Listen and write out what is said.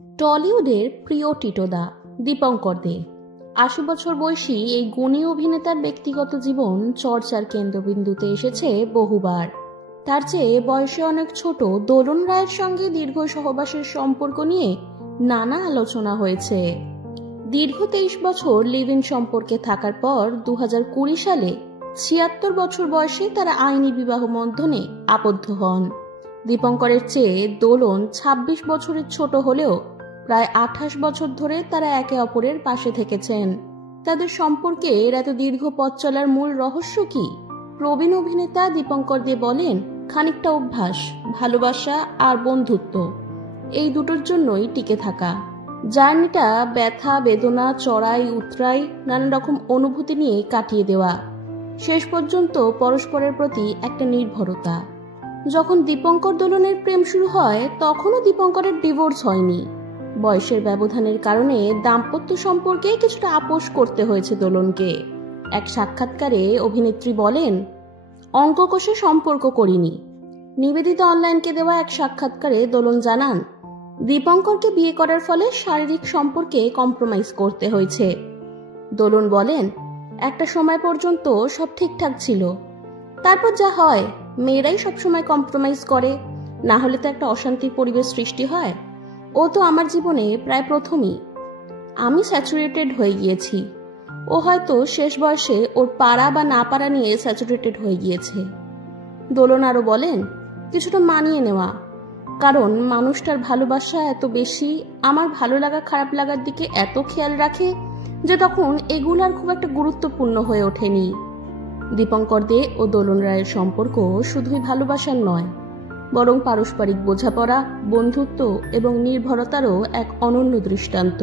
টলিউডের প্রিয় টিটোদা দীপঙ্কর দে ৮০ বছর বয়সী এই গুণী অভিনেতার ব্যক্তিগত জীবন চর্চার কেন্দ্রবিন্দুতে এসেছে বহুবার। তার চেয়ে বয়সে অনেক ছোট দোলন রায়ের সঙ্গে দীর্ঘ সহবাসের সম্পর্ক নিয়ে নানা আলোচনা হয়েছে। দীর্ঘ ২৩ বছর লিভ ইন সম্পর্কে থাকার পর ২০২০ সালে ৭৬ বছর বয়সে তারা আইনি বিবাহ বন্ধনে আবদ্ধ হন। দীপঙ্করের চেয়ে দোলন ২৬ বছরের ছোট হলেও প্রায় ২৮ বছর ধরে তারা একে অপরের পাশে থেকেছেন। তাদের সম্পর্কের এত দীর্ঘ পথ চলার মূল রহস্য কি? প্রবীণ অভিনেতা দীপঙ্কর দে বলেন, খানিকটা অভ্যাস, ভালোবাসা আর বন্ধুত্ব, এই দুটোর জন্যই টিকে থাকা। জার্নিটা ব্যথা বেদনা চড়াই উতরাই নানা রকম অনুভূতি নিয়ে কাটিয়ে দেওয়া, শেষ পর্যন্ত পরস্পরের প্রতি একটা নির্ভরতা। যখন দীপঙ্কর দোলনের প্রেম শুরু হয় তখনও দীপঙ্করের ডিভোর্স হয়নি। বয়সের ব্যবধানের কারণে দাম্পত্য সম্পর্কে কিছুটা আপোষ করতে হয়েছে দোলনকে। এক সাক্ষাৎকারে অভিনেত্রী বলেন, অঙ্ক কষে সম্পর্ক করিনি। নিবেদিতা অনলাইনকে দেওয়া এক সাক্ষাৎকারে দোলন জানান, দীপঙ্করকে বিয়ে করার ফলে শারীরিক সম্পর্কে কম্প্রোমাইজ করতে হয়েছে। দোলন বলেন, একটা সময় পর্যন্ত সব ঠিকঠাক ছিল, তারপর যা হয় মেয়েরাই সবসময় কম্প্রোমাইজ করে, না হলে তো একটা অশান্তির পরিবেশ সৃষ্টি হয়। ও তো আমার জীবনে প্রায় প্রথমই। আমি স্যাচুরেটেড হয়ে গিয়েছি, ও হয়তো শেষ বয়সে ওর পারা বা না পারা নিয়ে স্যাচুরেটেড হয়ে গিয়েছে। দোলন আরো বলেন, কিছুটা মানিয়ে নেওয়া, কারণ মানুষটার ভালোবাসা এত বেশি, আমার ভালো লাগা খারাপ লাগার দিকে এত খেয়াল রাখে যে তখন এগুলো আর খুব একটা গুরুত্বপূর্ণ হয়ে ওঠেনি। দীপঙ্কর দে ও দোলন রায়ের সম্পর্ক শুধুই ভালোবাসার নয়, বরং পারস্পরিক বোঝাপড়া, বন্ধুত্ব এবং নির্ভরতারও এক অনন্য দৃষ্টান্ত।